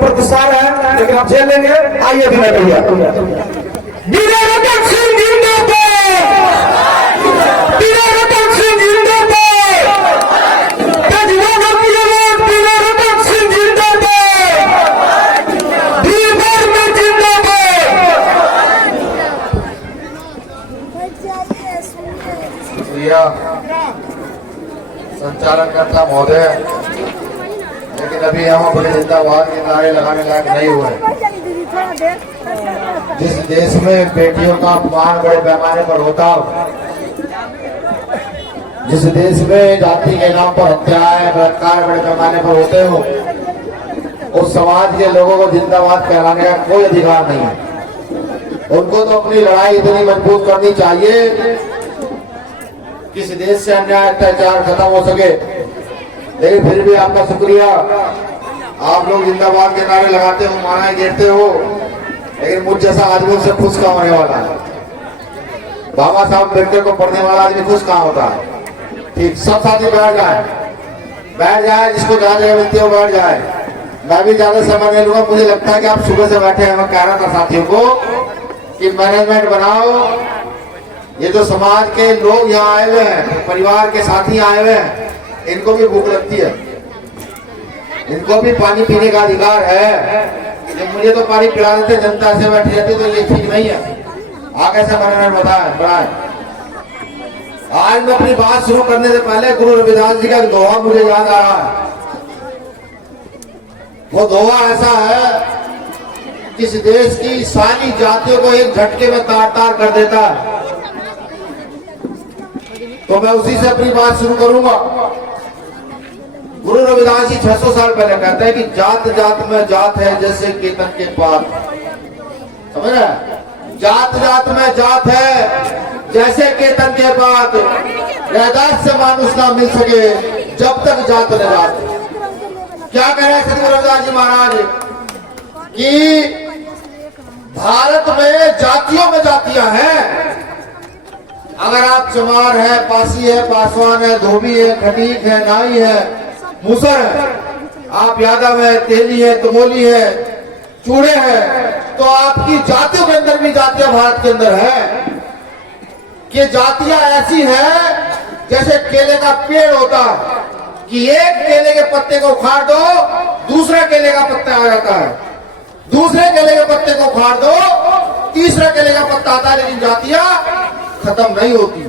पर गुस्सा है लेकिन आप झेल लेंगे। आइए विनय भैया। संचालनकर्ता महोदय, लेकिन अभी यहाँ बड़े जिंदाबाद के नारे लगाने लायक नहीं हुए। जिस देश में बेटियों का अपमान बड़े पैमाने पर होता हो, जिस देश में जाति के नाम पर हत्याएं बलात्कार बड़े पैमाने पर होते हो, उस समाज के लोगों को जिंदाबाद कहलाने का कोई अधिकार नहीं है। उनको तो अपनी लड़ाई इतनी मजबूत करनी चाहिए कि इस देश से अन्याय अत्याचार खत्म हो सके। लेकिन फिर भी आपका शुक्रिया, आप लोग जिंदाबाद के नारे लगाते हो, मानाएं गिरते हो, लेकिन मुझ जैसा आदमी से खुश कहाँ होने वाला है। बाबा साहब अम्बेडकर को पढ़ने वाला आदमी खुश कहाँ होता है। ठीक, सब साथी बैठ जाए, जिसको जहाँ जगह मिलती है बैठ जाए। मैं भी ज्यादा समय नहीं लूंगा। मुझे लगता है कि आप सुबह से बैठे हैं। मैं कह रहा था साथियों को कि मैनेजमेंट बनाओ। ये जो समाज के लोग यहाँ आए हुए हैं, परिवार के साथी आए हुए हैं, इनको भी भूख लगती है, इनको भी पानी पीने का अधिकार है। जब मुझे तो पानी पिला देते, जनता से बैठी रहती, तो ये ठीक नहीं है। आगे से मैनेजमेंट बताए। आज मैं अपनी बात शुरू करने से पहले गुरु रविदास जी का दोहा मुझे याद आ रहा है। वो दोहा ऐसा है कि इस देश की सारी जातियों को एक झटके में तार तार कर देता है। तो मैं उसी से अपनी बात शुरू करूंगा। गुरु रविदास जी 600 साल पहले कहते हैं कि जात जात में जात है जैसे केतन के पात। समझ रहे हैं? जात जात में जात है जैसे केतन के पात। रैदास से मानुष ना मिल सके जब तक जात न जात। क्या कह रहे हैं सदगुरु रविदास जी महाराज कि भारत में जातियों में जातियां हैं। अगर आप चमार है, पासी है, पासवान है, धोबी है, खटीक है, नाई है, मूसर है, आप यादव है, तेली है, तमोली है, चूड़े है, तो आपकी जातियों के अंदर भी जातियां भारत के अंदर है। कि जातियां ऐसी हैं जैसे केले का पेड़ होता है कि एक केले के पत्ते को उखाड़ दो, दूसरा केले का पत्ता आ जाता है, दूसरे केले के पत्ते को उखाड़ दो, तीसरा केले का पत्ता आता है, लेकिन जातियां खत्म नहीं होती।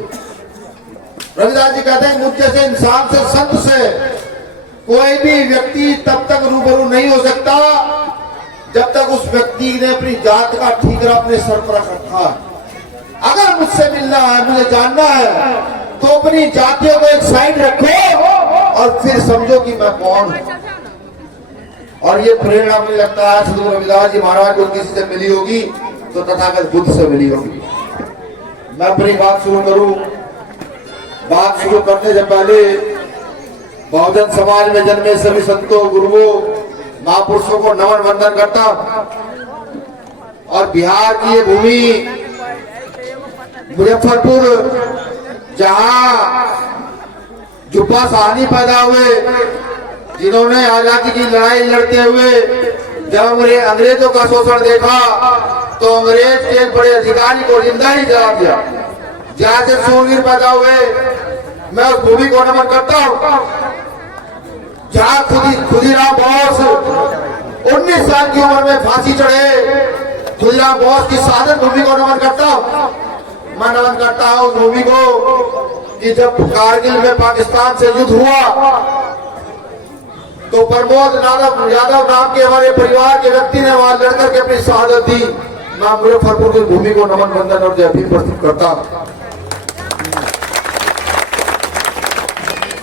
रविदास जी कहते हैं मुझ जैसे इंसान से, संत से कोई भी व्यक्ति तब तक रूबरू नहीं हो सकता जब तक उस व्यक्ति ने अपनी जात का ठीकरा अपने सर पर रख रखा है। अगर मुझसे मिलना है, मुझे जानना है, तो अपनी जातियों को एक साइड रखो और फिर समझो कि मैं कौन हूं। और ये प्रेरणा मुझे लगता है सदगुरु रविदास जी महाराज को किसी से मिली होगी तो तथागत बुद्ध से मिली होगी। मैं अपनी बात शुरू करूं। बात शुरू करने से पहले बहुजन समाज में जन्मे सभी संतों, गुरुओं, महापुरुषों को नमन वंदन करता। और बिहार की ये भूमि मुजफ्फरपुर, जहां जुब्बा साहनी पैदा हुए, जिन्होंने आजादी की लड़ाई लड़ते हुए जब अंग्रेजों का शोषण देखा तो अंग्रेज के एक बड़े अधिकारी को जिंदा ही जला दिया। जहां से सूरवीर पैदा हुए, मैं उस भूमि को नमन करता हूं। जहां खुदीराम बोस 19 साल की उम्र में फांसी चढ़े, खुदीराम बोस की शहादत भूमि को नमन करता हूं। मैं नमन करता हूं उस भूमि को कि जब कारगिल में पाकिस्तान से युद्ध हुआ तो प्रमोद यादव नाम के हमारे परिवार के व्यक्ति ने वहां लड़कर के अपनी शहादत दी। मैं मुजफ्फरपुर की भूमि को नमन वंदन और जय भीम प्रस्तुत करता हूं।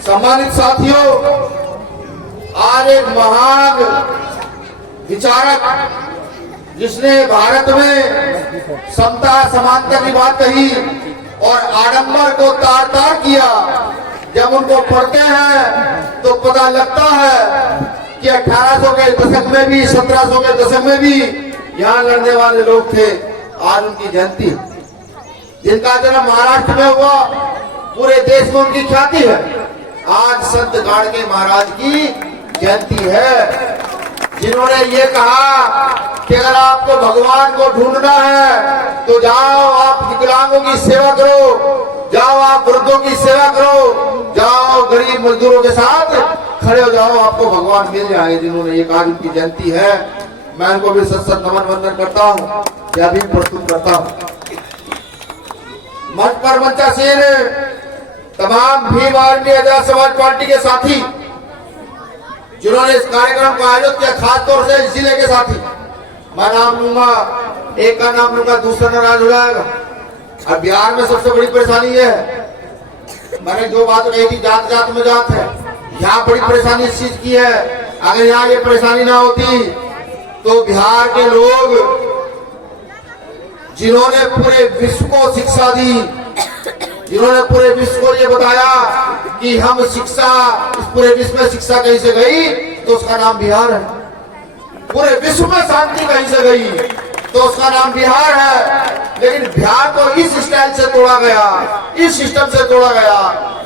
सम्मानित साथियों, आज एक महान विचारक जिसने भारत में समता समानता की बात कही और आडंबर को तार तार किया, जब उनको पढ़ते हैं तो पता लगता है कि कि 1800 के दशक में भी 1700 के दशक में भी यहाँ लड़ने वाले लोग थे। आज उनकी जयंती, जिनका जन्म महाराष्ट्र में हुआ, पूरे देश में उनकी ख्याति है। आज संत गाड़गे महाराज की जयंती है, जिन्होंने ये कहा कि अगर आपको भगवान को ढूंढना है तो जाओ आप विकलांगों की सेवा करो, जाओ आप वृद्धों की सेवा करो, जाओ गरीब मजदूरों के साथ खड़े हो जाओ, आपको भगवान मिल जाएंगे। जिन्होंने ये कहा, उनकी जयंती है, मैं उनको भी सत नमन वंदन करता हूँ, क्या भी प्रस्तुत करता हूँ। मंच पर मंचासीन तमाम भीम आर्मी आजाद समाज पार्टी के साथी जिन्होंने इस कार्यक्रम को आयोजित किया, खासतौर से इस जिले के साथी, मैं नाम लूंगा, एक का नाम लूंगा, दूसरा नाराज हो जाएगा। अब बिहार में सबसे बड़ी परेशानी ये है, मैंने जो बात कही थी, जात जात में जात है, यहाँ बड़ी परेशानी इस चीज की है। अगर यहाँ ये परेशानी ना होती तो बिहार के लोग जिन्होंने पूरे विश्व को शिक्षा दी, जिन्होंने पूरे विश्व को ये बताया कि हम शिक्षा, इस पूरे विश्व में शिक्षा कहीं से गई तो उसका नाम बिहार है। पूरे विश्व में शांति कहीं से गई तो उसका नाम बिहार है। लेकिन बिहार को इस स्टाइल से तोड़ा गया, इस सिस्टम से तोड़ा गया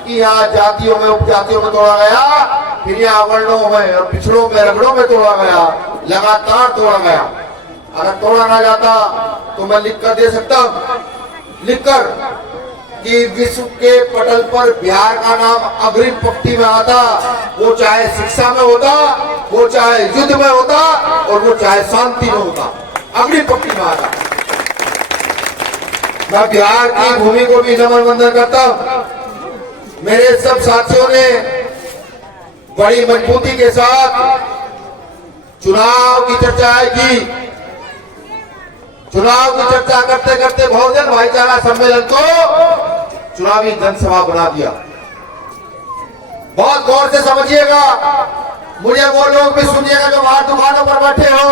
कि यहाँ जातियों में, उपजातियों में तोड़ा गया, फिर यहाँ वर्णों में और पिछड़ों में, रगड़ों में तोड़ा गया, लगातार तोड़ा गया। अगर तोड़ा ना जाता तो मैं लिख कर दे सकता हूं, लिखकर कि विश्व के पटल पर बिहार का नाम अग्रिम पंक्ति में आता, वो चाहे शिक्षा में होता, वो चाहे युद्ध में होता और वो चाहे शांति में होता, अग्रिम पंक्ति में आता। मैं बिहार की भूमि को भी नमन वंदन करता हूं। मेरे सब साथियों ने बड़ी मजबूती के साथ चुनाव की चर्चा की, चुनाव की चर्चा करते करते बहुजन भाईचारा सम्मेलन को चुनावी जनसभा बना दिया। बहुत गौर से समझिएगा, मुझे वो लोग भी सुनिएगा जो बाहर दुकानों पर बैठे हो,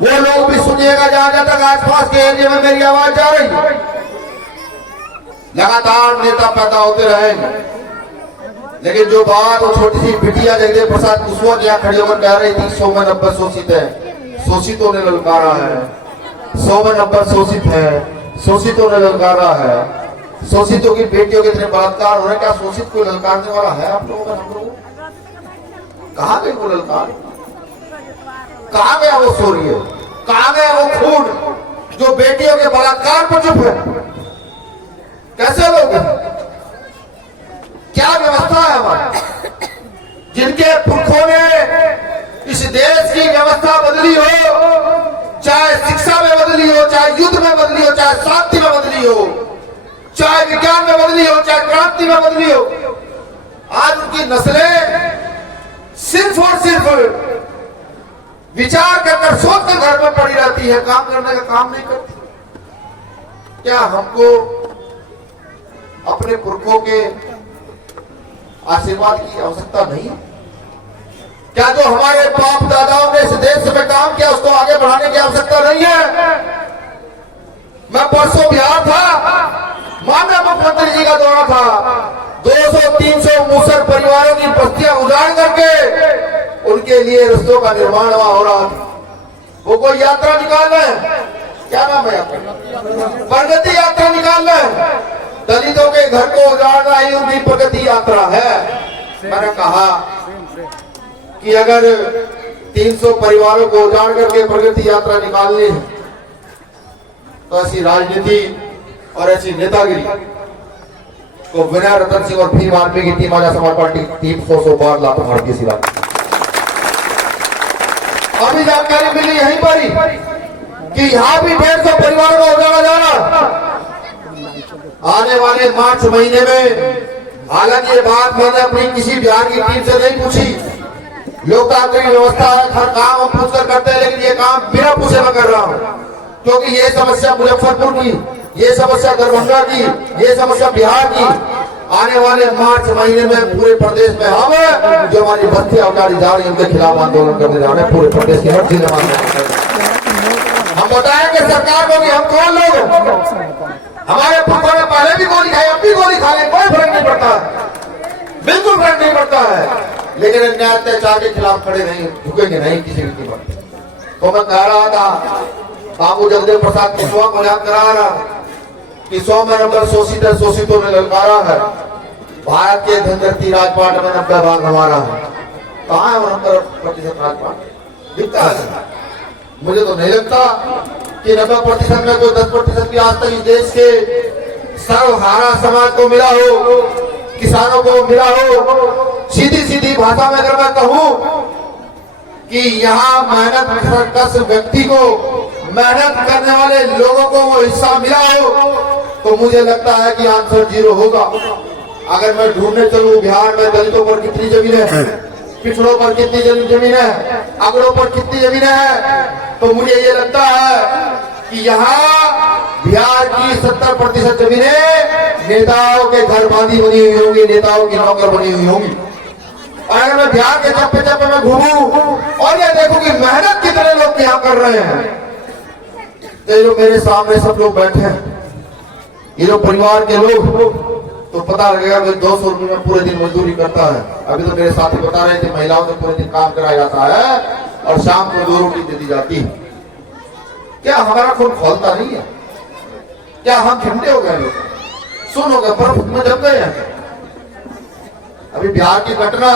वो लोग भी सुनिएगा जहां जहां तक आसपास के एरिया में मेरी आवाज जा रही है। लगातार नेता पैदा होते रहेंगे, लेकिन जो बात वो छोटी सी बिटिया जगदेव प्रसाद कुशवाहा यहाँ खड़ी होकर कह रही थी, 100 में 90 शोषित है, शोषितों ने ललकारा है, 100 में 90 शोषित है, शोषितों ने ललकारा है, शोषितों की बेटियों के इतने बलात्कार हो रहे, क्या शोषित को ललकारने वाला है आप लोगों में? हम लोग कहाँ गए वो ललकार, कहाँ गया वो शौर्य, कहाँ गया वो खून जो बेटियों के बलात्कार पर चुप है? कैसे लोग, क्या व्यवस्था है हमारी? जिनके पुरखों ने इस देश की व्यवस्था बदली हो, चाहे शिक्षा में बदली हो, चाहे युद्ध में बदली हो, चाहे शांति में बदली हो, चाहे विज्ञान में बदली हो, चाहे क्रांति में बदली हो, आज उनकी नस्लें सिर्फ और सिर्फ विचार कर सोच के घर में पड़ी रहती है, काम करने का काम नहीं करती। क्या हमको अपने पुरखों के आशीर्वाद की आवश्यकता नहीं? क्या जो हमारे बाप दादाओं ने इस देश में काम किया उसको आगे बढ़ाने की आवश्यकता नहीं है? मैं परसों बिहार था, माननीय मुख्यमंत्री जी का दौरा था, 200-300 मुसर परिवारों की बस्तियां उजाड़ करके उनके लिए रस्तों का निर्माण वहां हो रहा था। वो कोई यात्रा निकाल रहे हैं, क्या नाम है यात्रा, प्रगति यात्रा निकाल रहे हैं। दलितों के घर को उजाड़ना ही उनकी प्रगति यात्रा है। मैंने कहा कि अगर 300 परिवारों को उजाड़ करके प्रगति यात्रा निकालनी है तो ऐसी राजनीति और ऐसी नेतागिरी को विनय रतन सिंह और भीम आर्मी की team Azad Samaj party team 100 बार लात मार के सिला। अभी जानकारी मिली यहीं पर ही कि यहाँ भी 150 परिवारों को उजाड़ा जा रहा आने वाले मार्च महीने में। हालांकि ये बात मैंने अपनी किसी बिहार की टीम से नहीं पूछी, लोकतांत्रिक व्यवस्था है, हर काम हम पूछकर करते हैं, लेकिन ये काम बिना पूछे मैं कर रहा हूँ, क्योंकि ये समस्या मुजफ्फरपुर की, ये समस्या दरभंगा की, ये समस्या बिहार की आने वाले मार्च महीने में पूरे प्रदेश में हम जो हमारी बस्तियां उजाड़ी जा रही है उनके खिलाफ आंदोलन करने जा रहे हैं। पूरे प्रदेश के हर जिले में हम बताएंगे सरकार को कि हम कौन लोग, हमारे पुरखों ने पहले भी गोली खाई, अब भी गोली खाए, कोई फर्क नहीं पड़ता, बिल्कुल फर्क नहीं पड़ता है। लेकिन अन्याय अत्याचार के खिलाफ खड़े नहीं, झुकेंगे नहीं किसी भी कीमत। तो मैं कह रहा था, बाबू जगदेव प्रसाद कुशवाहा को याद करा रहा कि 100 में 90 शोषित है, शोषितों ने ललकारा है। भारत के धनगर्ती राजपाट में 90 भाग हमारा है। कहाँ है वो 90% राजपाट? दिखता है? मुझे तो नहीं लगता कि 90% में कोई 10% की आज तक इस देश के सर्वहारा समाज को मिला हो, किसानों को मिला हो। सीधी सीधी भाषा में अगर मैं कहूं कि यहाँ मेहनत कश व्यक्ति को, मेहनत करने वाले लोगों को वो हिस्सा मिला हो, तो मुझे लगता है कि आंसर 0 होगा। अगर मैं ढूंढने चलूं बिहार में दलितों पर कितनी जमीनें हैं, पिछड़ों पर कितनी जमीनें हैं, अगड़ों पर कितनी जमीनें हैं, तो मुझे ये लगता है कि यहाँ बिहार की 70% जमीनें नेताओं के घर बांधी बनी हुई होंगी, नेताओं की नौकर बनी हुई होंगी। और अगर मैं बिहार के चप्पे चप्पे में घूमूं और ये देखूं कि मेहनत कितने लोग यहाँ कर रहे हैं, तो ये जो मेरे सामने सब लोग बैठे हैं, ये जो परिवार के लोग, तो पता लगेगा कि 200 रुपये में पूरे दिन मजदूरी करता है। अभी तो मेरे साथी बता रहे थे महिलाओं से पूरे दिन काम कराया जाता है और शाम को 2 रोटी दे दी जाती है। क्या हमारा खून खोलता नहीं है? क्या हम ठंडे हो गए? लोग सुन हो गए, बर्फ में जम गए हैं। अभी बिहार की घटना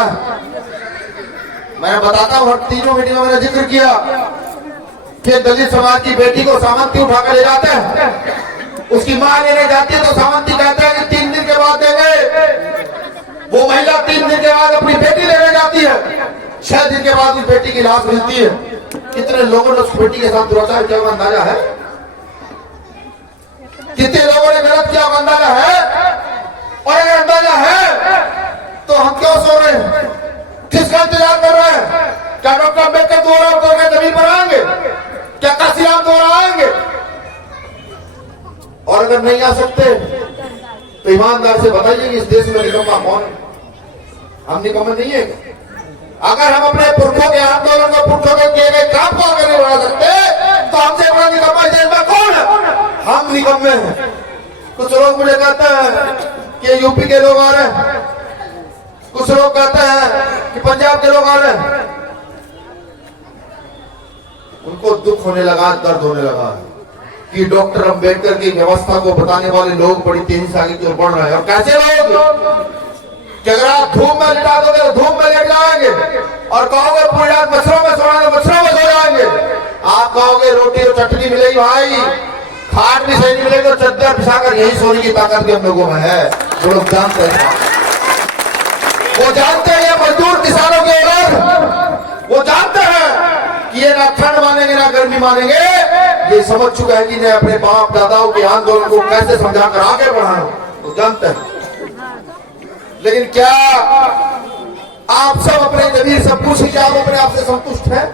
मैं बताता हूँ, तीनों मीटिंग में मैंने जिक्र किया कि दलित समाज की बेटी को सामंती उठाकर ले जाते हैं, उसकी मां लेने जाती है तो सामंती कहता है कि 3 दिन के बाद देंगे। वो महिला 3 दिन के बाद अपनी बेटी लेने जाती है, 6 दिन के बाद उस बेटी की लाश मिलती है। कितने लोगों ने उस बेटी के साथ दुराचार किया अंदाजा है? कितने लोगों ने गलत किया अंदाजा है? और अगर अंदाजा है तो हम क्यों सो रहे हैं? किसका इंतजार कर रहे हैं? क्या डॉक्टर अम्बेडकर दोबारा उतर के जमीन पर आएंगे? क्या काशीराम दोबारा आएंगे? और अगर नहीं आ सकते तो ईमानदार से बताइए कि इस देश में निकम्मा कौन है? हम निकम्मे नहीं है। अगर हम अपने पुरखों के आंदोलन को, पुरखों के किए गए काम को आगे नहीं बढ़ा सकते तो हमसे बड़ा निकम्मा इस देश में कौन है? हम निकम्मे हैं। कुछ लोग मुझे कहते हैं कि यूपी के लोग आ रहे हैं, कुछ लोग कहते हैं कि पंजाब के लोग आ रहे हैं। उनको दुख होने लगा, दर्द होने लगा कि डॉक्टर अंबेडकर की व्यवस्था को बताने वाले लोग बड़ी तेजी से आगे की ओर बढ़ रहे हैं। और कैसे लोग कि अगर आप धूप में लिटा दोगे तो धूप में लेट जाएंगे, और कहोगे पूरी रात मच्छरों में सोना तो मच्छरों में सो जाएंगे। आप कहोगे रोटी और चटनी मिलेगी भाई, खाट भी सही नहीं मिलेगी तो चद्दर बिछाकर यही सोने की ताकत भी हम लोगों में है। वो लोग जानते हैं, वो जानते हैं ये मजदूर किसानों के औलाद, वो जानते हैं कि ये ना ठंड मानेंगे ना गर्मी मानेंगे। ये समझ चुका है कि ने अपने बाप दादाओं के आंदोलन को कैसे समझाकर आगे बढ़ाना, वो जानते हैं। लेकिन क्या आप सब अपने जमीर से पूछे, क्या आप अपने आप से संतुष्ट हैं?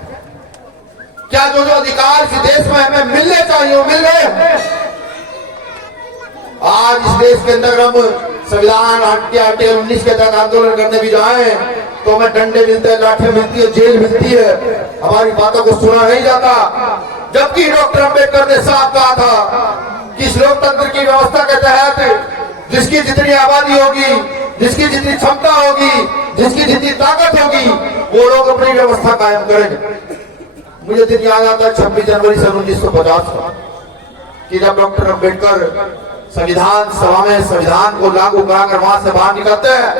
क्या जो जो अधिकार इस देश में हमें मिलने चाहिए वो मिल रहे हैं? आज इस देश के अंदर हम संविधान आर्टिकल 19 के तहत आंदोलन करने भी जाए तो हमें डंडे मिलते हैं, लाठियां मिलती है, जेल मिलती है, हमारी बातों को सुना नहीं जाता। जबकि डॉक्टर अंबेडकर ने साफ कहा था कि इस लोकतंत्र की व्यवस्था के तहत जिसकी जितनी आबादी होगी, जिसकी जितनी क्षमता होगी, जिसकी जितनी ताकत होगी, वो लोग अपनी व्यवस्था कायम करेंगे। मुझे दिन याद आता है 26 जनवरी सन 1950 का, कि जब डॉक्टर अंबेडकर संविधान सभा में संविधान को लागू कराकर वहां से बाहर निकलते हैं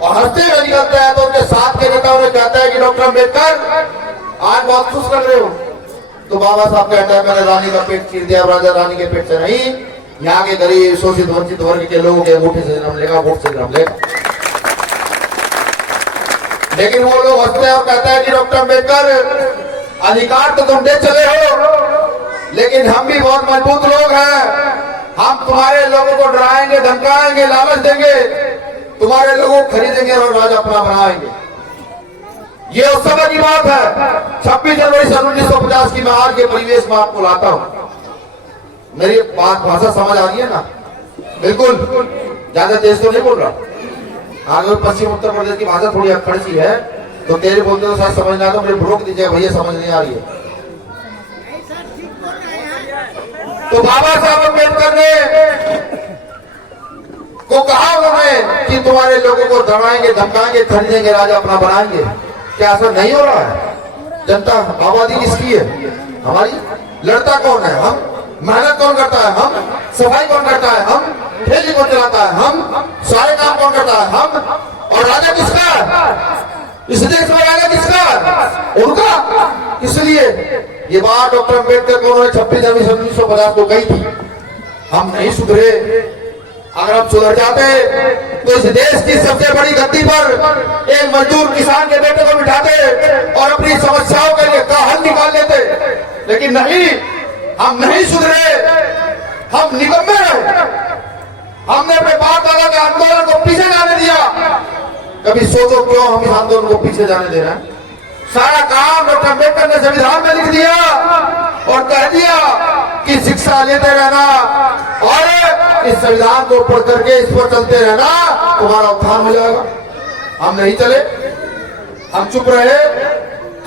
और हंसते हुए निकलते हैं, तो उनके साथ के नेताओं ने कहता है कि डॉक्टर अंबेडकर आज बहुत खुश कर रहे हो। तो बाबा साहब कहता है मैंने रानी का पेट चीर दिया, राजा रानी के पेट से नहीं, यहाँ के गरीब शोषित वंचित वर्ग के लोगों के अंगूठे से जन्म लेगा, वोट से जन्म लेगा। लेकिन वो लोग हंसते हैं और कहते हैं कि डॉक्टर अंबेडकर अधिकार तो तुम दे चले हो, लेकिन हम भी बहुत मजबूत लोग हैं, हम तुम्हारे लोगों को डराएंगे, धमकाएंगे, लालच देंगे, तुम्हारे लोगों को खरीदेंगे और राज अपना बनाएंगे। ये उस समय की बात है, 26 जनवरी सन 1950 की मैं आज के परिवेश में आपको लाता हूं। मेरी बात भाषा समझ आ रही है ना? बिल्कुल ज्यादा तेज तो नहीं बोल रहा। आगे पश्चिम उत्तर प्रदेश की भाषा थोड़ी अक्खड़ सी है, तो तेरे बोलते तो शायद समझ ना आता, मुझे रोक दीजिएगा भैया, समझ नहीं आ रही है। तो बाबा साहब अम्बेडकर ने को कहा उन्होंने कि तुम्हारे लोगों को दबाएंगे, धमकाएंगे, खरीदेंगे, राजा अपना बनाएंगे। क्या ऐसा नहीं हो रहा है? जनता आबादी किसकी है? हमारी। लड़ता कौन है? हम। मेहनत कौन करता है? हम। सफाई कौन करता है? हम। ठेली कौन चलाता है? हम। सारे काम कौन करता है? हम। और राजा किसका है? इस देश में राजा किसका है? उनका। इसलिए ये बात डॉक्टर अम्बेडकर को उन्होंने 26 जनवरी 1950 को कही थी। हम नहीं सुधरे। अगर हम सुधर जाते तो इस देश की सबसे बड़ी गद्दी पर एक मजदूर किसान के बेटे को बिठाते और अपनी समस्याओं के लिए का हल निकाल लेते। लेकिन नहीं, हम नहीं सुधरे, हम निकम्मे रहे। हमने अपने बाप दादा के आंदोलन को पीछे जाने दिया। कभी सोचो क्यों हम इस आंदोलन को पीछे जाने दे रहे हैं? सारा काम डॉक्टर अम्बेडकर ने संविधान में लिख दिया और कह दिया कि शिक्षा लेते रहना और इस संविधान को पढ़ करके इस पर चलते रहना, तुम्हारा उत्थान हो जाएगा। हम नहीं चले, हम चुप रहे,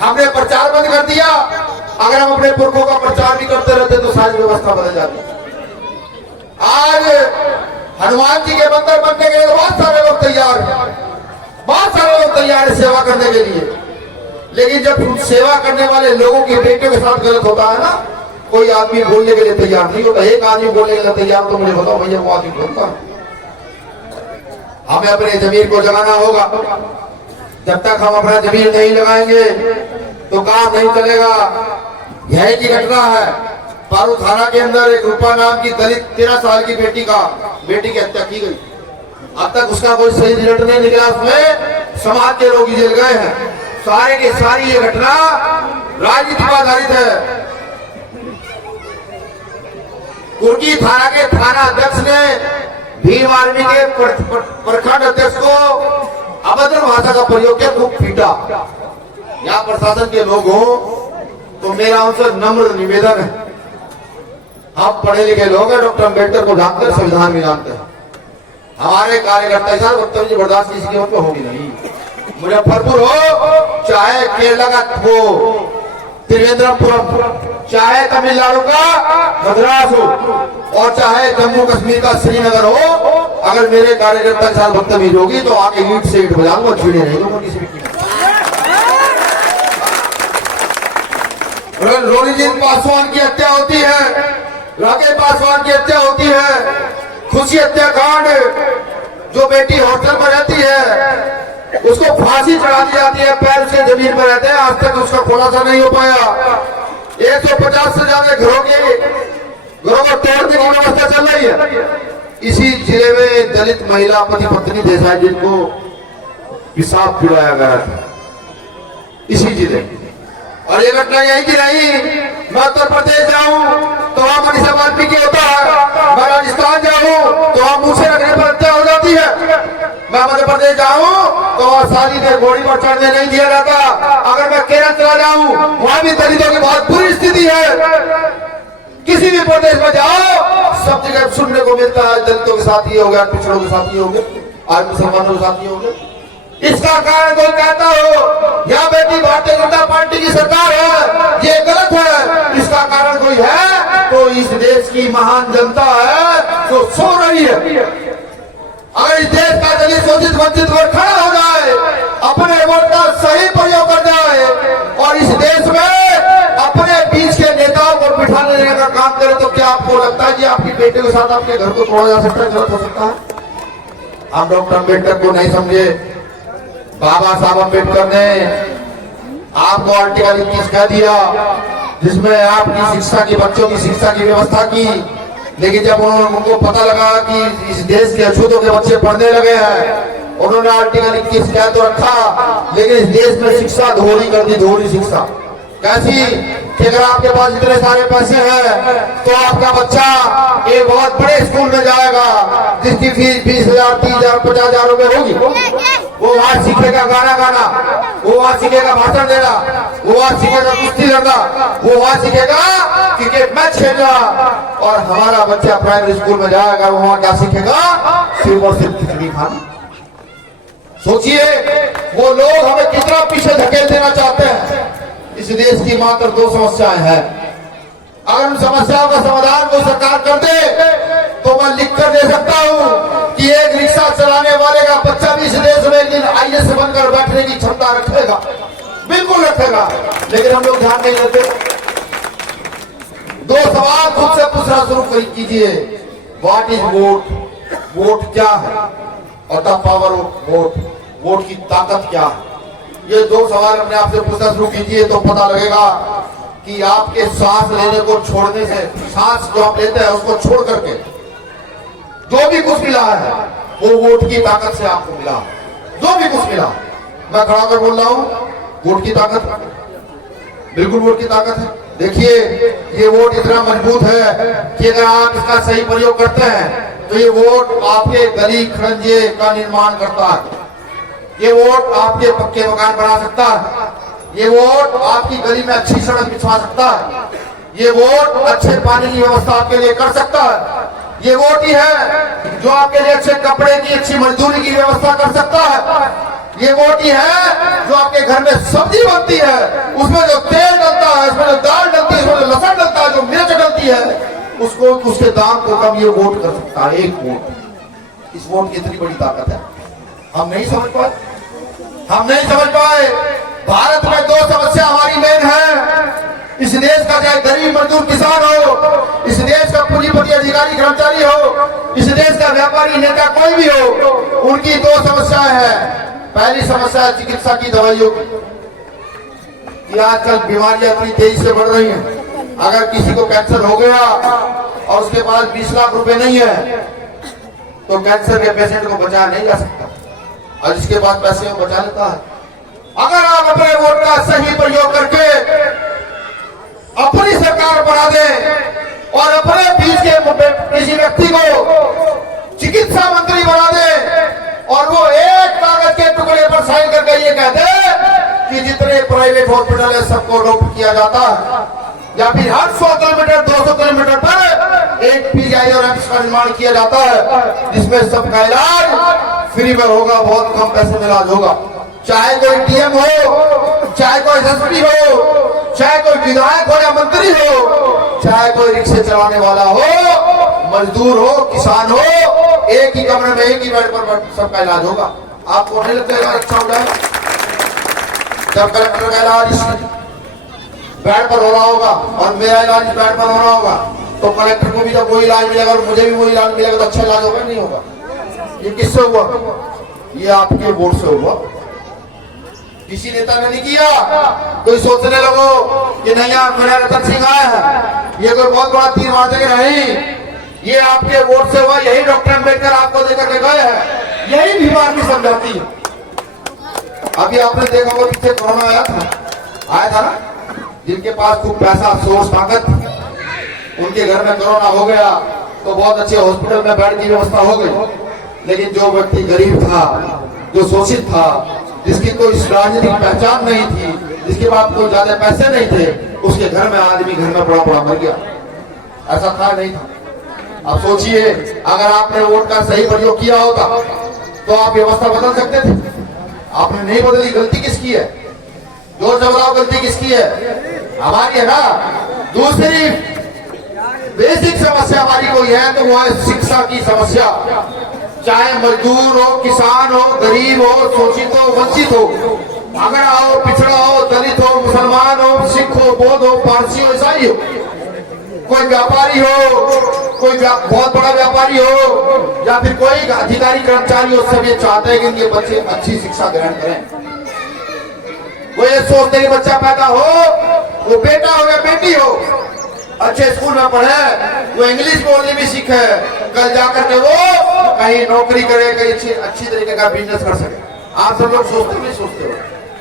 हमने प्रचार बंद कर दिया। अगर हम अपने पुरखों का प्रचार भी करते रहते तो सारी व्यवस्था बदल जाती। आज हनुमान जी के मंदिर बनने के लिए बहुत सारे लोग तैयार हैं, बहुत सारे लोग तैयार है सेवा करने के लिए। लेकिन जब सेवा करने वाले लोगों की बेटियों के साथ गलत होता है ना, कोई आदमी बोलने के लिए तैयार नहीं होता। एक आदमी बोलने के लिए तैयार तो मुझे बताओ भैया, वो आदमी बोलता। हमें अपने जमीन को जगाना होगा। जब तक हम अपना जमीन नहीं लगाएंगे तो काम नहीं चलेगा। यह की घटना है, पारू थाना के अंदर एक रूपा नाम की दलित 13 साल की बेटी की हत्या की गई। अब तक उसका कोई सही रिजल्ट नहीं निकला। उसमें समाज के लोग जेल गए हैं। सारे के सारी ये घटना राजनीति पर आधारित है। कुर्की थाना के थाना अध्यक्ष ने भीम आर्मी के प्रखंड अध्यक्ष को अभद्र भाषा का प्रयोग किया, खूब पीटा। यहाँ प्रशासन के लोग हो तो मेरा उनसे नम्र निवेदन है, आप पढ़े लिखे लोग हैं, डॉक्टर अम्बेडकर को जानते हैं, संविधान भी जानते हैं। हमारे कार्यकर्ता ऐसा बदतमीजी बर्दाश्त किसी की मतलब होगी नहीं। मुजफ्फरपुर हो चाहे केरला का हो त्रिवेंद्रपुरम, चाहे तमिलनाडु का मद्रास हो और चाहे जम्मू कश्मीर का श्रीनगर हो, अगर मेरे कार्यकर्ता के साथ बदतमीजी होगी तो आके ईंट से ईंट बजाऊंगा, छीड़े नहीं दूंगा किसी भी। रोनीजीत पासवान की हत्या होती है, राकेश पासवान की हत्या होती है, खुशी हत्याकांड, जो बेटी हॉस्टल में रहती है उसको फांसी चढ़ा दी जाती है, पैर से जमीन पर रहते हैं, आज तक उसका खुलासा नहीं हो पाया। 150 से ज्यादा घरों को तोड़ने की व्यवस्था चल रही है। इसी जिले में दलित महिला पति पत्नी देसाई जिनको पिशाब पिलाया गया था, इसी जिले। और ये घटना यही की नहीं, मैं उत्तर प्रदेश जाऊं तो वहां मनीषा वाल्मीकि होता है, मैं राजस्थान जाऊं तो वहां मुंह से रखने पर हत्या हो जाती है, मैं मध्य प्रदेश जाऊं तो वहां शादी के घोड़ी पर चढ़ने नहीं दिया जाता, अगर मैं केरल चला जाऊं वहां भी दलितों की बहुत बुरी स्थिति है। किसी भी प्रदेश में जाओ सब जगह सुनने को मिलता है, दलितों के साथ ये हो गया, पिछड़ों के साथ ये हो गया, आज मुसलमानों के साथ ये हो गया। इसका कारण कोई कहता हो यहाँ बेटी भारतीय जनता पार्टी की सरकार है, ये गलत है, इसका कारण कोई है तो इस देश की महान जनता है जो सो रही है। अगर इस देश का दलित शोषित वंचित वर्ग खड़ा हो जाए, अपने वोट का सही प्रयोग कर जाए और इस देश में अपने बीच के नेताओं को बिठा लेने का काम करे, तो क्या आपको लगता है कि आपकी बेटे के साथ आपके घर को तोड़ा जा सकता है, गलत हो सकता है? आप डॉक्टर अम्बेडकर को नहीं समझे। बाबा साहब अम्बेडकर ने आपको आर्टिकल 21 कह दिया जिसमें आपकी शिक्षा की, बच्चों की शिक्षा की व्यवस्था की। लेकिन जब उनको पता लगा कि इस देश के अछूतों के बच्चे पढ़ने लगे हैं, उन्होंने आर्टिकल 21 कह तो रखा, लेकिन इस देश में शिक्षा दोहरी कर दी। दोहरी शिक्षा कैसी कि अगर आपके पास इतने सारे पैसे हैं तो आपका बच्चा एक बहुत बड़े स्कूल में जाएगा जिसकी फीस 20,000, 30,000, 50,000 रुपए होगी। वो वहां सीखेगा गाना गाना, वो वहां सीखेगा भाषण देना, वो वहां सीखेगा कुश्ती लड़ना, वो वहां सीखेगा क्रिकेट मैच खेलना। और हमारा बच्चा प्राइमरी स्कूल में जाएगा, वो वहां क्या सीखेगा? सिर्फ और सिर्फ खिचड़ी खाना। सोचिए वो लोग हमें कितना पीछे धकेल देना चाहते हैं। इस देश की मात्र 2 समस्याएं हैं। अगर उन समस्याओं का समाधान कोई सरकार कर दे तो मैं लिख कर दे सकता हूं कि कि एक रिक्शा चलाने वाले का बच्चा भी इस देश में एक दिन आईएएस बनकर बैठने की क्षमता रखेगा, बिल्कुल रखेगा, लेकिन हम लोग ध्यान नहीं देते। दो सवाल खुद से पूछना शुरू कीजिए, व्हाट इज वोट, वोट क्या है, और the power of vote, vote की ताकत क्या है। ये दो सवाल अपने आप से पूछना शुरू कीजिए तो पता लगेगा कि आपके सांस लेने को छोड़ने से, सांस जो आप लेते हैं उसको छोड़ करके जो भी कुछ मिला है वो वोट की ताकत से आपको मिला। जो भी कुछ मिला, मैं खड़ा कर बोल रहा हूं, वोट की ताकत, बिल्कुल वोट की ताकत है। देखिए ये वोट इतना मजबूत है कि अगर आप इसका सही प्रयोग करते हैं तो ये वोट आपके गली खड़ंजे का निर्माण करता है, ये वोट आपके पक्के मकान बना सकता है, ये वोट आपकी गली में अच्छी सड़क बिछवा सकता है, ये वोट अच्छे पानी की व्यवस्था आपके लिए कर सकता है, ये वोट ही है जो आपके लिए अच्छे कपड़े की, अच्छी मजदूरी की व्यवस्था कर सकता है, ये वोट ही है जो आपके घर में सब्जी बनती है उसमें जो तेल डलता है, उसमें जो दाल डलती है, उसमें जो लहसुन डलता है, जो मिर्च डलती है, उसको उसके दाम को कम ये वोट कर सकता है। एक वोट, इस वोट की इतनी बड़ी ताकत है, हम नहीं समझ पाए, हम नहीं समझ पाए। भारत में दो समस्या हमारी मेन है, इस देश का चाहे गरीब मजदूर किसान हो, इस देश का पूंजीपति अधिकारी कर्मचारी हो, इस देश का व्यापारी नेता कोई भी हो, उनकी दो समस्याएं हैं। पहली समस्या है चिकित्सा की, दवाइयों की, कि आजकल बीमारियां इतनी तेजी से बढ़ रही हैं। अगर किसी को कैंसर हो गया और उसके पास 20 लाख रुपए नहीं है तो कैंसर के पेशेंट को बचाया नहीं जा सकता, और जिसके पास पैसे वो बचा लेता है। अगर आप अपने वोट का सही प्रयोग करके अपनी सरकार बना दें और अपने बीच के किसी व्यक्ति को चिकित्सा मंत्री बना दें और वो एक कागज के टुकड़े पर साइन करके ये कह दे कि जितने प्राइवेट हॉस्पिटल है सबको डॉक्टर किया जाता है, या फिर हर 100 किलोमीटर 200 किलोमीटर पर एक पीजीआई और एम्स का निर्माण किया जाता है जिसमें सबका इलाज फ्री में होगा, बहुत कम पैसे में इलाज होगा। चाहे कोई डीएम हो, चाहे कोई एसएसपी हो, चाहे कोई विधायक हो या मंत्री हो, चाहे कोई रिक्शे चलाने वाला हो, मजदूर हो, किसान हो, एक ही कमरे में एक ही बेड पर सबका इलाज होगा। आपको नहीं लगता इलाज अच्छा हो जाए? जब कलेक्टर का इलाज बेड पर हो रहा होगा और मेरा इलाज बेड पर हो रहा होगा तो कलेक्टर को भी जब वही इलाज मिलेगा और मुझे भी वही इलाज मिलेगा तो अच्छा इलाज होगा नहीं होगा? ये किससे हुआ? ये आपके वोट से हुआ, किसी नेता ने नहीं किया। कोई सोचने लगो कि नहीं यार मेरा रतन सिंह आया है, ये कोई बहुत बड़ा तीर मार देगा, नहीं, ये आपके वोट से हुआ। यही डॉक्टर अम्बेडकर आपको देकर के गए हैं, यही बीमार की समझाती है। अभी आपने देखा होगा पीछे कोरोना आया था ना, जिनके पास खूब पैसा, सोच, ताकत, उनके घर में कोरोना हो गया तो बहुत अच्छे हॉस्पिटल में बेड की व्यवस्था हो गई। लेकिन जो व्यक्ति गरीब था, जो शोषित था, जिसकी कोई राजनीतिक पहचान नहीं थी, जिसके पास कोई ज्यादा पैसे नहीं थे, उसके घर में आदमी घर में बड़ा बड़ा मर गया। ऐसा था नहीं था? अब सोचिए अगर आपने वोट का सही प्रयोग किया होता तो आप व्यवस्था बदल सकते थे। आपने नहीं बदली, गलती किसकी है? जोर से बताओ, गलती किसकी है? हमारी है ना। दूसरी बेसिक समस्या हमारी कोई है तो वो है शिक्षा की समस्या। चाहे मजदूर हो, किसान हो, गरीब हो, शोषित हो, वंचित हो, अगर हो, पिछड़ा हो, दलित हो, मुसलमान हो, सिख हो, बौद्ध हो, पारसी हो, ईसाई हो, कोई व्यापारी हो, कोई बहुत बड़ा व्यापारी हो, या फिर कोई अधिकारी कर्मचारी हो, सब ये चाहते हैं कि इनके बच्चे अच्छी शिक्षा ग्रहण करें। वो ये सोचते कि बच्चा पैदा हो, वो बेटा हो या बेटी हो, अच्छे स्कूल में पढ़े, वो इंग्लिश बोलनी भी सीखे, कल जाकर के वो कहीं नौकरी करे, कहीं अच्छी तरीके का बिजनेस कर सके। आप सब लोग सोचते हो नहीं सोचते हो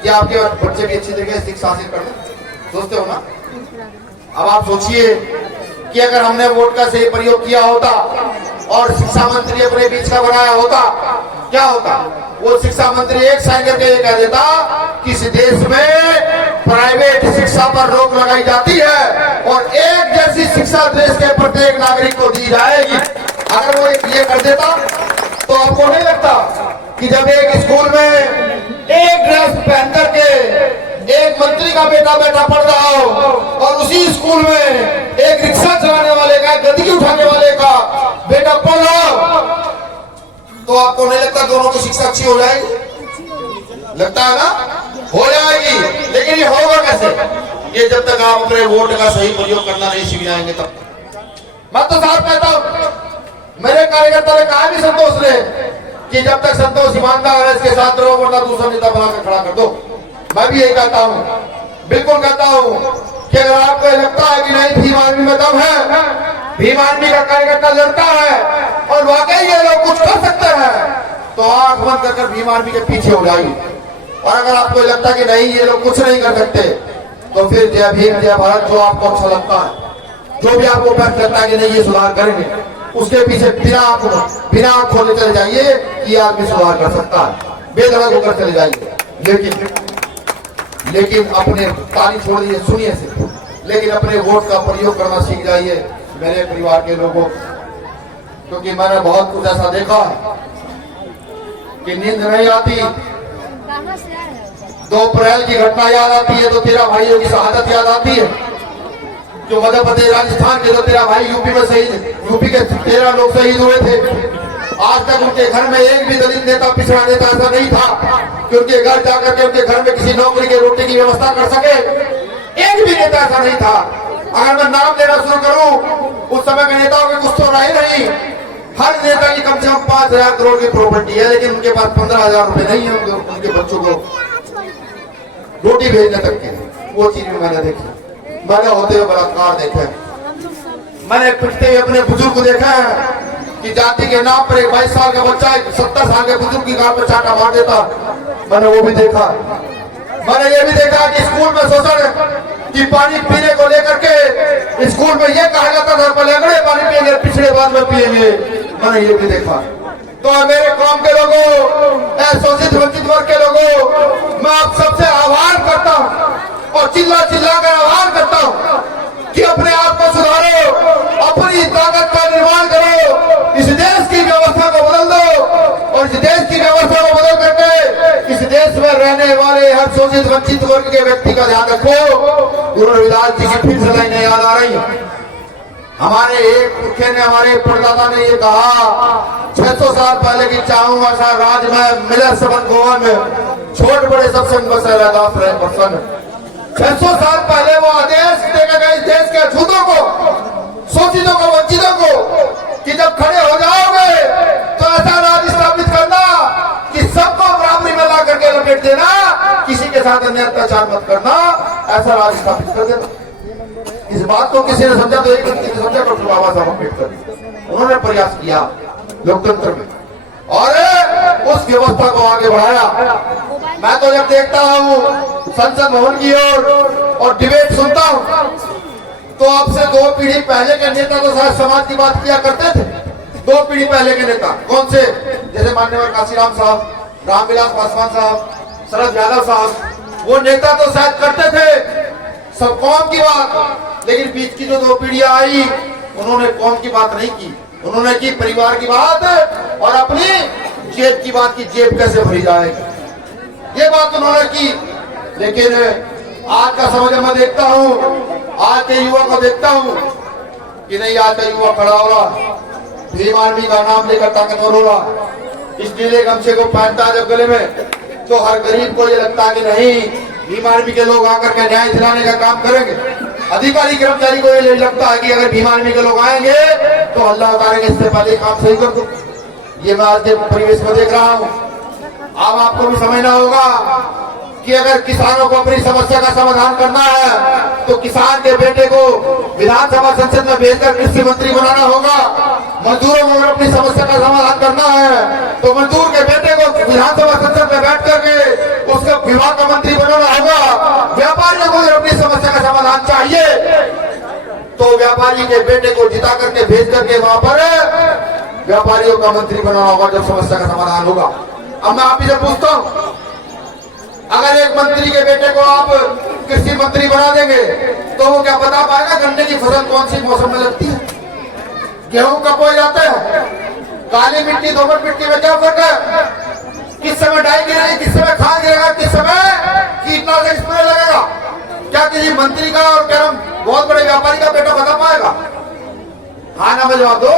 कि आपके बच्चे भी अच्छी तरीके से शिक्षा हासिल कर ले? सोचते हो ना? अब आप सोचिए कि अगर हमने वोट का सही प्रयोग किया होता और शिक्षा मंत्री अपने बीच का बनाया होता, क्या होता? वो शिक्षा मंत्री एक साइन करके ये कह देता कि इस देश में प्राइवेट शिक्षा पर रोक लगाई जाती है और एक जैसी शिक्षा देश के प्रत्येक नागरिक को दी जाएगी। अगर वो ये कर देता तो आपको नहीं लगता कि जब एक स्कूल में एक ड्रेस पहन करके एक मंत्री का बेटा पढ़ रहा हो और उसी स्कूल में एक रिक्शा चलाने वाले का, गंदगी उठाने वाले का बेटा पढ़ रहा हो, तो आपको नहीं लगता दोनों की शिक्षा अच्छी हो जाएगी? लगता है ना? हो जाएगी। लेकिन ये होगा कैसे? ये जब तक आप अपने वोट का सही प्रयोग करना नहीं सीख जाएंगे तब। मैं तो साफ कहता हूं, मेरे कार्यकर्ता ने कहा भी संतोष ने कि जब तक संतोष ईमानदार है इसके साथ रहो, वरना दूसरा नेता बनाकर खड़ा कर दो। मैं भी यही कहता हूं, बिल्कुल कहता हूं कि अगर आपको लगता है कि नहीं भीम आर्मी में दम है, भीम आर्मी का कार्यकर्ता लड़ता है और वाकई ये लोग कुछ कर सकते हैं, तो आंख बंद कर भीम आर्मी के पीछे हो जाइए। और अगर आपको लगता है कि नहीं ये लोग कुछ नहीं कर सकते, तो फिर जय भीम जय भारत जो आपको अच्छा लगता है, जो भी आपको फैसला लगता है कि नहीं ये सुधार करेंगे, उसके पीछे बिना आंख खोले चले जाइए कि आदमी सुधार कर सकता है, बेधड़क होकर चले जाइए। लेकिन अपने पानी छोड़ दिए, सुनिए सिर्फ, लेकिन अपने वोट का प्रयोग करना सीख जाइए मेरे परिवार के लोगों, क्योंकि मैंने बहुत कुछ ऐसा देखा है कि नींद नहीं आती, 2 अप्रैल की घटना याद आती है तो 13 भाइयों की शहादत याद आती है, जो मध्य प्रदेश राजस्थान के जो 13 भाई यूपी के 13 लोग शहीद हुए थे। आज तक उनके घर में एक भी दलित नेता, पिछड़ा नेता ऐसा नहीं था कि उनके घर जाकर के उनके घर में किसी नौकरी के रोटी की व्यवस्था कर सके। एक भी नेता ऐसा नहीं था। अगर मैं नाम लेना शुरू करूं, उस समय के नेताओं के कुछ तो रहे नहीं। हर नेता की कम से कम 5,000 करोड़ की प्रॉपर्टी है, लेकिन उनके पास 15,000 रुपए नहीं है उनके बच्चों को रोटी भेजने तक के। वो चीज भी मैंने देखी, मैंने होते हुए बलात्कार देखे, मैंने पिटते हुए अपने बुजुर्ग को देखा है कि जाति के नाम पर एक 22 साल का बच्चा 70 साल के बुजुर्ग की गाल पर चाटा मार देता, मैंने वो भी देखा। मैंने ये भी देखा कि स्कूल में शोषण कि पानी पीने को लेकर के स्कूल में ये कहा जाता था पहले अगले पानी पिएंगे, पिछड़े बाद में पिएंगे, मैंने ये भी देखा। तो मेरे कौम के लोगों, शोषित वंचित वर्ग के लोगों, मैं आप सबसे आह्वान करता हूँ और चिल्ला चिल्ला कर आह्वान करता हूँ कि अपने आप को सुधारो, अपनी ताकत का निर्माण करो, इस देश की व्यवस्था को बदल दो और इस देश की व्यवस्था को बदल करके इस देश में रहने वाले हर शोषित वंचित वर्ग के व्यक्ति का ध्यान रखो। गुरु रविदास जी की फिर से लाइनें याद आ रही। हमारे एक मुख्य ने, हमारे परदादा ने ये कहा 600 साल पहले की चाहूं ऐसा राज में मिले सबन गोवन, छोट बड़े सब संग बसे दास रहे प्रसन्न। 600 साल पहले वो आदेश देकर गए इस देश के अछूतों को, शोषितों को, वंचितों को कि जब खड़े हो जाओगे तो ऐसा राज स्थापित करना कि सबको बराबरी में ला करके लपेट देना, किसी के साथ अन्य अत्याचार मत करना, ऐसा राज स्थापित कर देना। इस बात को किसी ने समझा तो एक व्यक्ति ने समझा, डॉक्टर बाबा साहब अम्बेडकर। उन्होंने प्रयास किया लोकतंत्र में और उस व्यवस्था को आगे बढ़ाया। मैं तो जब देखता हूँ संसद भवन की ओर और डिबेट सुनता हूँ, तो आपसे 2 पीढ़ी पहले के नेता तो शायद समाज की बात किया करते थे। 2 पीढ़ी पहले के नेता कौन से? जैसे माननीय काशीराम साहब, रामविलास पासवान साहब, शरद यादव साहब, वो नेता तो शायद करते थे सब कौम की बात, लेकिन बीच की जो 2 पीढ़ियां आई उन्होंने कौम की बात नहीं की, उन्होंने की परिवार की बात और अपनी जेब की बात की, जेब कैसे भरी जाएगी, ये बात उन्होंने की। लेकिन आज का समय मैं देखता हूँ, आज के युवा को देखता हूँ कि नहीं, आज का युवा खड़ा हो रहा, भीम आर्मी का नाम लेकर ताकतवर हो रहा, इस नीले गमछे को पहनता है जब गले में, तो हर गरीब को ये लगता है कि नहीं भीम आर्मी के लोग आकर के न्याय दिलाने का काम करेंगे। अधिकारी कर्मचारी को ये लगता है कि अगर भीम आर्मी के लोग आएंगे तो अल्लाह उतारेंगे, इससे पहले काम सही कर दो। ये मैं आज के परिवेश में देख रहा हूँ। अब आपको भी समझना होगा कि अगर किसानों को अपनी समस्या का समाधान करना है तो किसान के बेटे को विधानसभा संसद में भेजकर कृषि मंत्री बनाना होगा। मजदूरों को अगर अपनी समस्या का समाधान करना है तो मजदूर के बेटे को विधानसभा संसद में बैठ करके उसका विभाग का मंत्री बनाना होगा। व्यापारियों को अगर अपनी समस्या का समाधान चाहिए तो व्यापारी के बेटे को जिता करके भेज करके वहां पर व्यापारियों का मंत्री बनाना होगा जब समस्या का समाधान होगा। अब मैं आप ही से पूछता हूँ, अगर एक मंत्री के बेटे को आप कृषि मंत्री बना देंगे तो वो क्या बता पाएगा गन्ने की फसल कौन सी मौसम में लगती है, गेहूं कब बोए जाते हैं, काली मिट्टी दोमट मिट्टी में क्या फर्क है, किस समय डाई गिरेगी, किस समय खाद गिरेगा, किस समय कीटनाशक स्प्रे लगेगा, क्या किसी मंत्री का और क्या बहुत बड़े व्यापारी का बेटा बता पाएगा? हाँ ना में जवाब दो,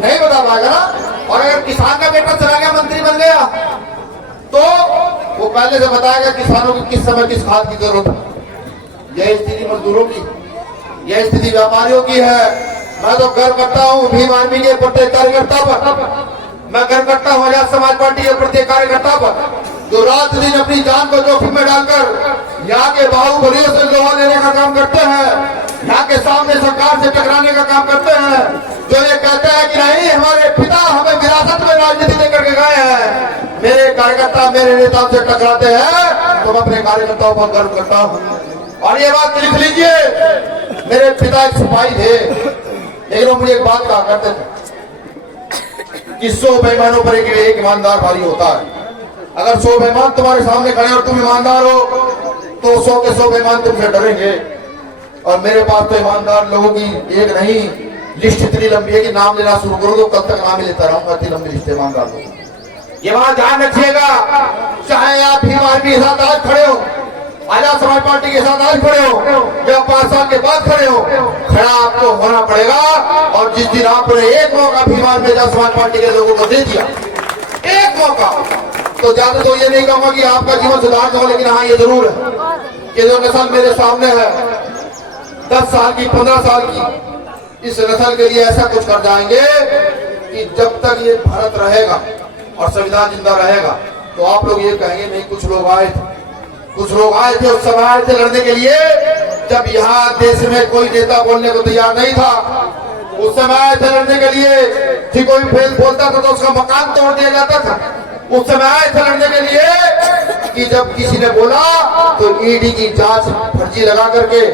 नहीं बता पाएगा ना। और अगर किसान का बेटा चला गया मंत्री बन गया तो वो पहले से बताएगा किसानों की किस समय किस खाद की जरूरत है। यह स्थिति मजदूरों की, यह स्थिति व्यापारियों की है। मैं तो गर्व करता हूँ भीम आर्मी के प्रत्येक कार्यकर्ता पर, मैं गर्व करता हूँ आजाद समाज पार्टी के प्रत्येक कार्यकर्ता पर, जो रात दिन अपनी जान को जोखिम में डालकर यहाँ के बाहुबलियों से लोहा लेने का काम करते हैं, यहाँ के सामने सरकार से टकराने का काम करते हैं, जो ये कहते हैं कि नहीं हमारे पिता हमें विरासत में राजनीति देकर के गए हैं। मेरे कार्यकर्ता मेरे नेताओं से टकराते हैं तो मैं अपने कार्यकर्ताओं पर गर्व करता हूँ। और ये बात लिख लीजिए, मेरे पिता एक सिपाही थे, लेकिन वो मुझे एक बात कहा करते थे कि 100 बेईमानों पर एक ईमानदार भारी होता है। अगर 100 बेईमान तुम्हारे सामने खड़े और तुम ईमानदार हो तो 100 के 100 बेईमान तुमसे डरेंगे। और मेरे पास तो ईमानदार लोगों की एक नहीं लिस्ट इतनी लंबी है कि नाम लेना शुरू करो तो कल तक नाम ही लेता रहूंगा, इतनी लंबी लिस्ट ईमानदार लोगों। ये बात ध्यान रखिएगा, चाहे आप भीम आर्मी के साथ आज खड़े हो, आजाद समाज पार्टी के साथ आज खड़े हो या 5 साल के बाद खड़े हो, खड़ा आपको होना पड़ेगा। और जिस दिन आपने एक मौका भीम आर्मी आजाद समाज पार्टी के लोगों को दे दिया, एक मौका, तो ज्यादा तो ये नहीं कहूंगा कि आपका जीवन सुधार हो, लेकिन हाँ ये जरूर है कि जो नस्ल मेरे सामने है 10 साल की 15 साल की, इस नस्ल के लिए ऐसा कुछ कर जाएंगे कि जब तक ये भारत रहेगा और संविधान जिंदा रहेगा तो आप लोग ये कहेंगे नहीं कुछ लोग आए थे, कुछ लोग आए थे उस समय आए थे लड़ने के लिए जब यहाँ देश में कोई नेता बोलने को तैयार नहीं था। उस समय आए थे लड़ने के लिए कि कोई फेल बोलता था तो उसका मकान तोड़ दिया जाता था। उस समय आए थे लड़ने के लिए कि जब किसी ने बोला तो ईडी की जांच फर्जी लगा करके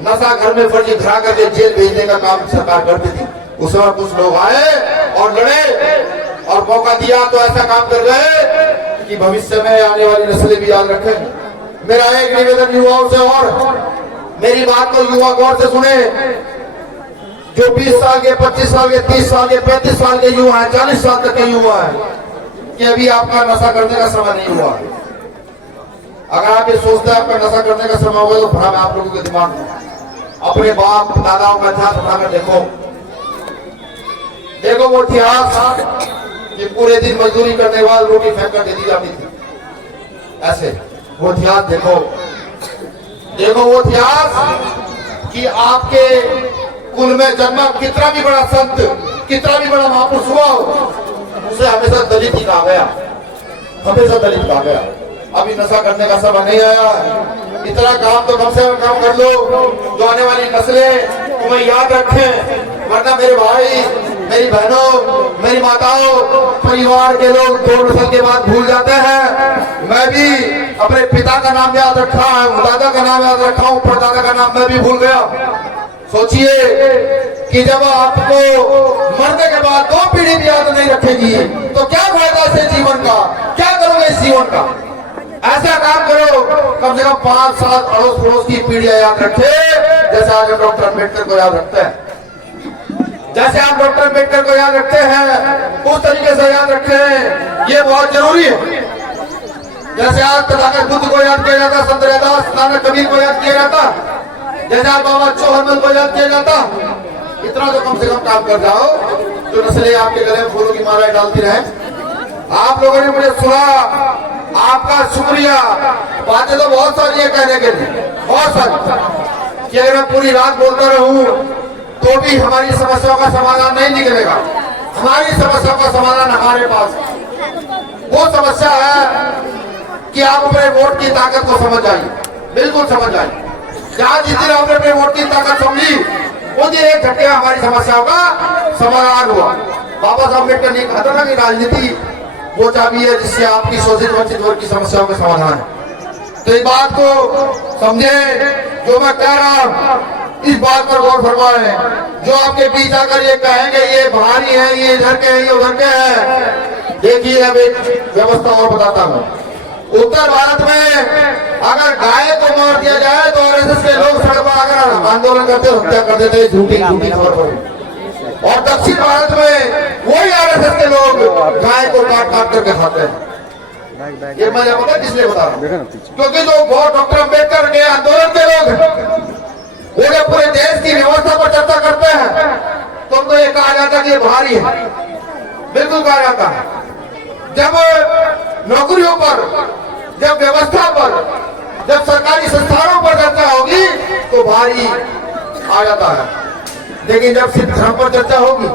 नशा घर में फर्जी धरा करके जेल भेजने का काम सरकार करती थी। उस समय कुछ लोग आए और लड़े और मौका दिया तो ऐसा काम कर गए कि भविष्य में आने वाली नस्लें भी याद रखें। मेरा एक निवेदन युवाओं से, और मेरी बात को युवा गौर से सुने, जो 20 साल के 25 साल के 30 साल के 35 साल के युवा है, 40 साल तक के युवा है, कि अभी आपका नशा करने का समय नहीं हुआ। अगर आप ये सोचते हैं आपका नशा करने का समय होगा तो भ्रम है आप लोगों के दिमाग में। अपने बाप दादाओं का इतिहास उठाकर देखो, देखो वो इतिहास कि पूरे दिन मजदूरी करने के बाद रोटी फेंक कर दे दी जाती थी, ऐसे वो इतिहास देखो, देखो वो इतिहास कि आपके कुल में जन्मा कितना भी बड़ा संत, कितना भी बड़ा महापुरुष हुआ, उसे हमेशा दलित ही कहा गया, हमेशा दलित कहा गया। अभी नशा करने का समय नहीं आया, इतना काम तो कम से कम कर लो जो आने वाली नस्लें तुम्हें याद रखें, वरना मेरे भाई मेरी बहनों मेरी माताओं परिवार के लोग 2 नस्ल के बाद भूल जाते हैं। मैं भी अपने पिता का नाम याद रखा हूँ, दादा का नाम याद रखा हूँ, परदादा का नाम मैं भी भूल गया। सोचिए कि जब आपको मरने के बाद 2 पीढ़ी भी याद नहीं रखेगी तो क्या फायदा इस जीवन का, क्या करोगे इस जीवन का। ऐसा काम करो कम से कम 5-7 अड़ोस पड़ोस की पीढ़ियां याद रखे, जैसे आज हम डॉक्टर अम्बेडकर को याद रखते हैं, जैसे आप डॉक्टर अम्बेडकर को याद रखते हैं उस तरीके से याद रखें, ये बहुत जरूरी है। जैसे आज तथागत बुद्ध को याद किया जाता, संत रैदास नानक कबीर को याद किया जाता, जैसे आप बाबा चौहरमल को याद किया जाता, इतना तो कम से कम काम कर जाओ जो नस्लें आपके गले में फूलों की मालाएं डालती रहे। आप लोगों ने मुझे सुना, आपका शुक्रिया। बातें तो बहुत सारी है कहने के लिए, बहुत सारी, कि अगर मैं पूरी रात बोलता रहूं तो भी हमारी समस्याओं का समाधान नहीं निकलेगा। हमारी समस्याओं का समाधान हमारे पास वो समस्या है कि आप अपने वोट की ताकत को समझ आइए, बिल्कुल समझ आइए। जहाँ जिस दिन आपने अपने वोट की ताकत समझी उस दिन एक झटके हमारी समस्याओं का समाधान हुआ। बाबा साहब अम्बेडकर ने कहा था ना कि राजनीति वो चाबी है जिससे आपकी शोषित वंचित वर्ग की समस्याओं का समाधान है। तो इस बात को समझे, जो मैं कह रहा हूँ इस बात पर गौर फरमाएं। जो आपके बीच आकर ये कहेंगे ये भारी है, ये इधर के हैं, ये उधर के हैं, देखिए अब एक व्यवस्था और बताता हूँ। उत्तर भारत में अगर गाय को मार दिया जाए तो आरएसएस के लोग सड़क पर आकर आंदोलन करते हत्या कर देते हैं, झूठी झूठी खबर पर। और दक्षिण भारत में वही आरएसएस के लोग गाय को काट काट करके खाते हैं। ये मैं पता किसलिए बता रहा हूँ, क्योंकि जो डॉक्टर अम्बेडकर के आंदोलन के लोग वो जब पूरे देश की व्यवस्था पर चर्चा करते हैं तो उनको ये कहा जाता है कि ये भारी है, बिल्कुल कहा जाता है। जब नौकरियों पर, जब व्यवस्था पर, जब सरकारी संस्थानों पर चर्चा होगी तो भारी आ जाता है, लेकिन जब सिर्फ धर्म पर चर्चा होगी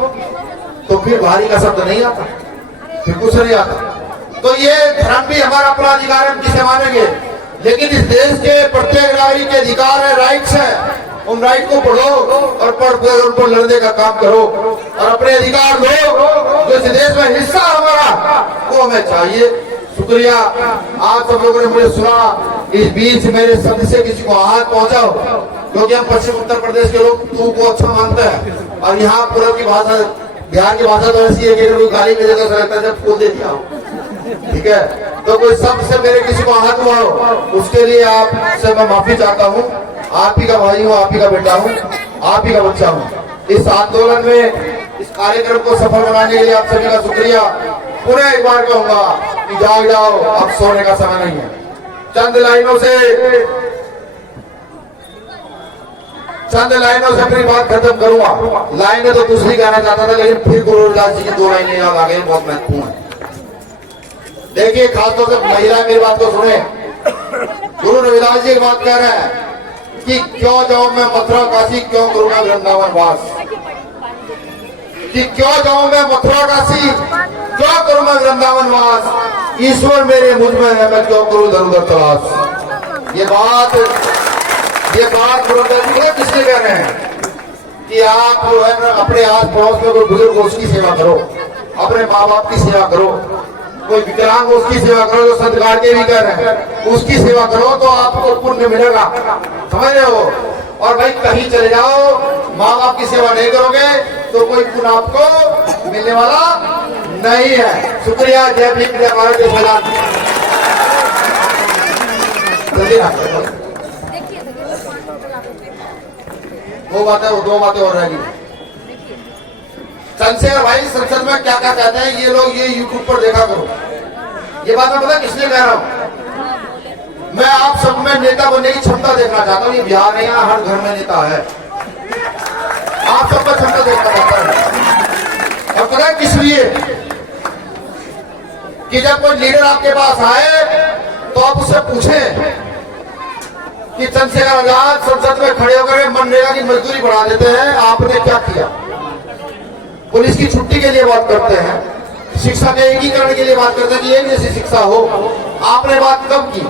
तो फिर भारी का शब्द नहीं आता, फिर कुछ नहीं आता। तो ये धर्म भी हमारा अपना अधिकार है, हम किसे मानेंगे, लेकिन इस देश के प्रत्येक नागरिक के अधिकार है, राइट्स है। उन राइट को पढ़ो और पढ़ कर उन पर लड़ने का काम करो और अपने अधिकार लो। जो इस देश में हिस्सा हमारा वो हमें चाहिए। शुक्रिया, आप सब लोगों ने मुझे सुना। इस बीच मेरे शब्द से किसी को हाथ पहुंचाओ, क्योंकि हम पश्चिम उत्तर प्रदेश के लोग तू को अच्छा मानते हैं और यहाँ पूर्व की भाषा, बिहार की भाषा तो ऐसी है कि अगर कोई गाली मिले तो लगता है जब फूल दे दिया हो, ठीक है। तो कोई शब्द से मेरे किसी को हाथ मारो, उसके लिए आपसे मैं माफी चाहता हूँ। आप ही का भाई हूँ, आप ही का बेटा हूँ, आप ही का बच्चा हूँ। इस आंदोलन में, इस कार्यक्रम को सफल बनाने के लिए आप सभी का शुक्रिया। पुनः एक बार कहूंगा कि जाग जाओ, अब सोने का समय नहीं है। चंद लाइनों से अपनी बात खत्म करूंगा। लाइनें तो दूसरी कहना चाहता था, लेकिन फिर गुरु रविदास जी की 2 लाइनें याद आ गई, बहुत महत्वपूर्ण है। देखिए, खासतौर से महिलाएं मेरी बात को सुने। गुरु रविदास जी एक बात कह रहे हैं कि क्यों जाऊं मैं मथुरा काशी, क्यों करूं मैं वृंदावन वास, कि क्यों जाऊं मैं मथुरा काशी, क्यों करूं मैं वृंदावन वास, ईश्वर मेरे मुझ में है, मैं क्यों करूं इधर उधर तलाश। ये बात गुरु रविदास जी किसने कह रहे हैं कि आप जो है ना अपने आस पड़ोस में कोई बुजुर्ग हो उसकी सेवा करो, अपने माँ बाप की सेवा करो, कोई विकलांग हो उसकी सेवा करो, जो संत गाड़गे भी कह रहे हैं उसकी सेवा करो, तो आपको पुण्य मिलेगा, समझ रहे हो। और भाई कहीं चले जाओ, माँ बाप की सेवा नहीं करोगे तो कोई पुण्य आपको मिलने वाला नहीं है। शुक्रिया, जय भीम, जय भारत, जय संविधान। दो बातें और रहेगी। चंद्रशेखर भाई संसद में क्या क्या कहते हैं ये लोग, ये यूट्यूब पर देखा करो। ये बात मैं पता किसने कह रहा हूं, मैं आप सब में नेता बनने की क्षमता देखना चाहता हूं। ये बिहार नहीं, यहाँ हर घर में नेता है, आप सब में क्षमता देखना चाहता हूं। और पता है किस लिए, कि जब कोई लीडर आपके पास आए तो आप उससे पूछें कि चंद्रशेखर आजाद संसद में खड़े होकर मनरेगा की मजदूरी बढ़ा देते हैं, आपने क्या किया। पुलिस की छुट्टी के लिए बात करते हैं, शिक्षा के एकीकरण के लिए बात करते हैं कि एक जैसी शिक्षा हो, आपने बात कब की।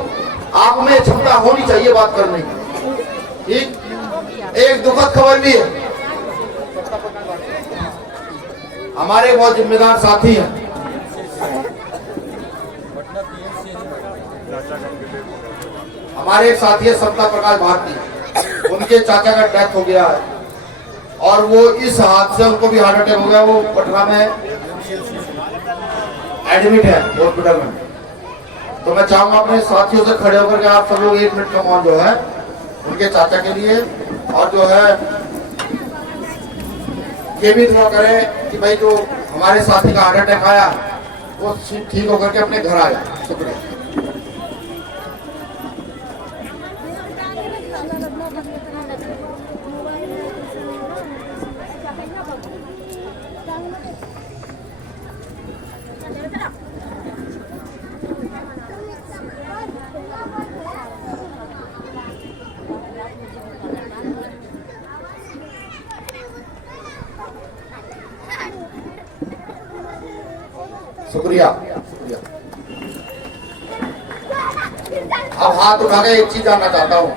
आप में क्षमता होनी चाहिए बात करने की। ठीक, एक दुखद खबर भी है, हमारे बहुत जिम्मेदार साथी हैं, हमारे एक साथी है समता प्रकाश भारती, उनके चाचा का डेथ हो गया है और वो इस हादसे उनको भी हार्ट अटैक हो गया, वो पटना में एडमिट है हॉस्पिटल में। तो मैं चाहूंगा अपने साथियों से खड़े होकर के आप सब लोग 1 मिनट का मौन जो है उनके चाचा के लिए, और जो है ये भी दुआ करें कि भाई जो हमारे साथी का हार्ट अटैक आया वो ठीक होकर के अपने घर आ जाए। शुक्रिया। शुक्रिया। अब हाथ उठा के एक चीज जानना चाहता हूँ,